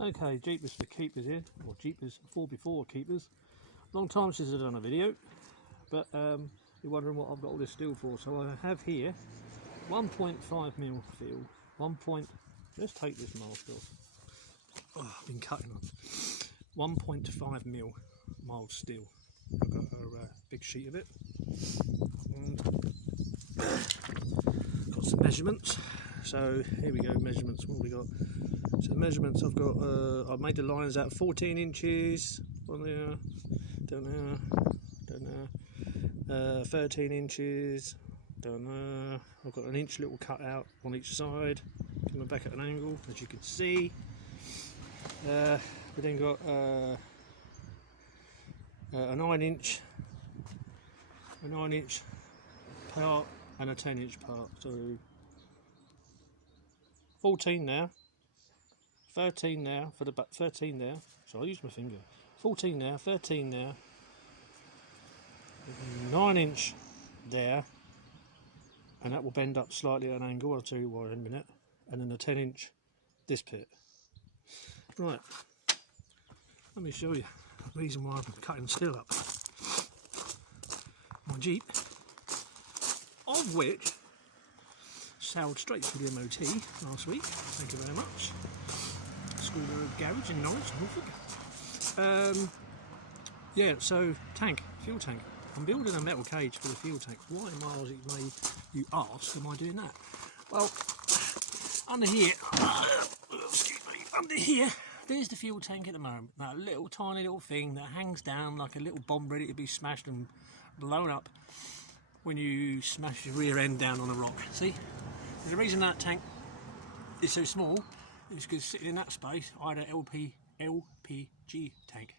Okay, Jeepers for keepers here, or Jeepers 4x4 keepers. Long time since I've done a video, but you're wondering what I've got all this steel for. So I have here 1.5mm steel. Let's take this mask off. Oh, I've been cutting on 1.5mm mild steel. I've got a big sheet of it, and got some measurements. So here we go, measurements. What have we got? So the measurements I've got, I've made the lines out 14 inches on there, down there, 13 inches, down there. I've got an inch little cut out on each side, coming back at an angle, as you can see. We then got a 9-inch part and a 10-inch part. So 14 now. 13 now for the 13 there. So I'll use my finger. 14 now, 13 there, 9-inch there, and that will bend up slightly at an angle. I'll tell you why in a minute. And then a 10-inch this bit. Right. Let me show you the reason why I'm cutting steel up. My Jeep, of which sailed straight to the MOT last week. Thank you very much. School Road Garage in Norwich, Norfolk. Yeah, so fuel tank. I'm building a metal cage for the fuel tank. Why, Miles, it may you ask, am I doing that? Well, under here, excuse me, under here, there's the fuel tank at the moment. That little tiny little thing that hangs down like a little bomb ready to be smashed and blown up when you smash your rear end down on a rock. See? There's a reason that tank is so small. It's because sitting in that space, I had an LPG tank,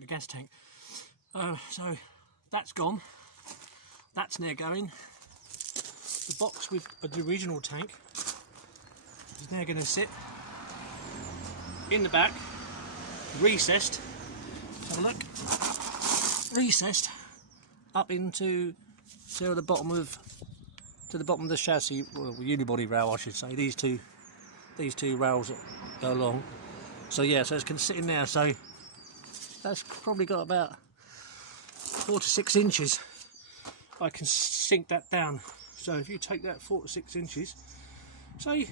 the gas tank. So that's gone. That's now going. The box with the original tank is now going to sit in the back, recessed. Let's have a look. Recessed up into the bottom of the chassis, well, unibody rail, I should say. These two rails that go along. So yeah, so it's going to sit in there. So that's probably got about 4 to 6 inches. I can sink that down. So if you take that 4 to 6 inches, say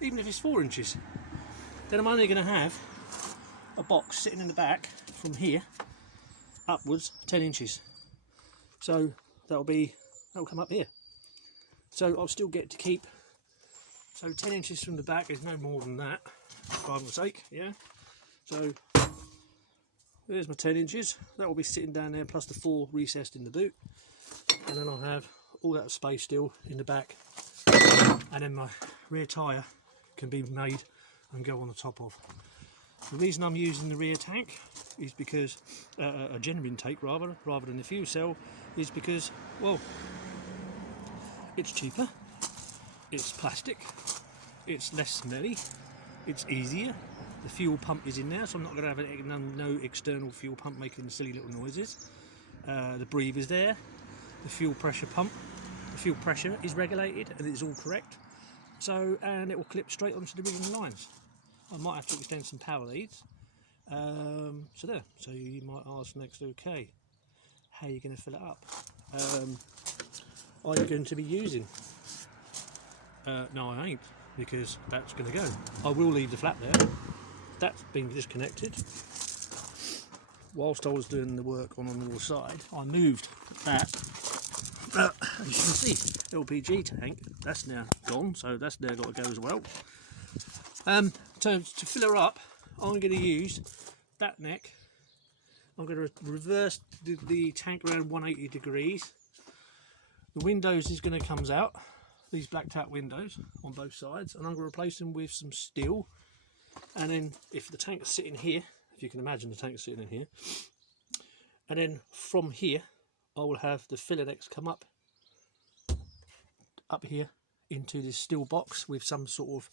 even if it's 4 inches, then I'm only going to have a box sitting in the back from here upwards 10 inches. So that'll come up here. So I'll still get to keep. So 10 inches from the back is no more than that, for argument's sake, yeah. So there's my 10 inches. That will be sitting down there, plus the 4 recessed in the boot, and then I'll have all that space still in the back, and then my rear tyre can be made and go on the top of. The reason I'm using the rear tank is because a general intake rather than the fuel cell is because, well, it's cheaper, it's plastic, it's less smelly, it's easier. The fuel pump is in there, so I'm not going to have no external fuel pump making silly little noises. The breather's there, the fuel pressure pump, the fuel pressure is regulated and it's all correct. So, and it will clip straight onto the original lines. I might have to extend some power leads. So there. So you might ask next, okay, how are you going to fill it up? Are you going to be using? No, I ain't, because that's going to go. I will leave the flap there. That's been disconnected. Whilst I was doing the work on the other side, I moved that. As you can see, LPG tank, that's now gone, so that's now got to go as well. To fill her up, I'm going to use that neck. I'm going to reverse the tank around 180 degrees. The windows is going to come out, these blacked out windows on both sides, and I'm going to replace them with some steel. And then if the tank is sitting here, if you can imagine the tank is sitting in here, and then from here I will have the filler necks come up here into this steel box with some sort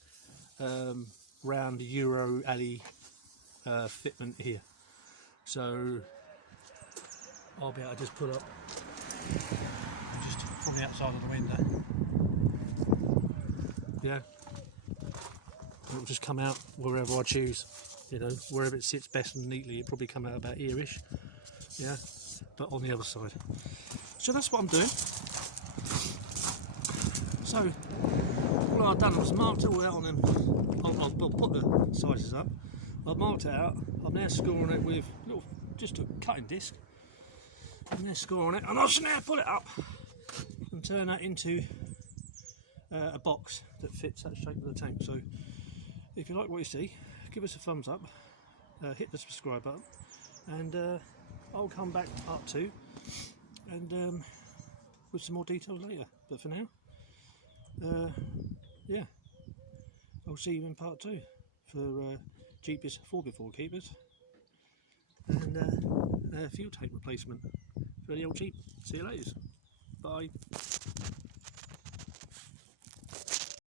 of round Euro alley fitment here. So I'll be able to just put up just from the outside of the window yeah. It'll just come out wherever I choose, you know, wherever it sits best and neatly. It'll probably come out about here-ish, yeah, but on the other side. So that's what I'm doing. So all I've done was marked it all out on them. I'll put the sizes up. I've marked it out. I'm now scoring it with just a cutting disc. I'm now scoring it, and I should now pull it up and turn that into a box that fits that shape of the tank. So if you like what you see, give us a thumbs up, hit the subscribe button, and I'll come back part 2 and with some more details later. But for now, yeah, I'll see you in part 2 for Jeep's 4x4 keepers and fuel tank replacement for the old Jeep. See you later. Bye.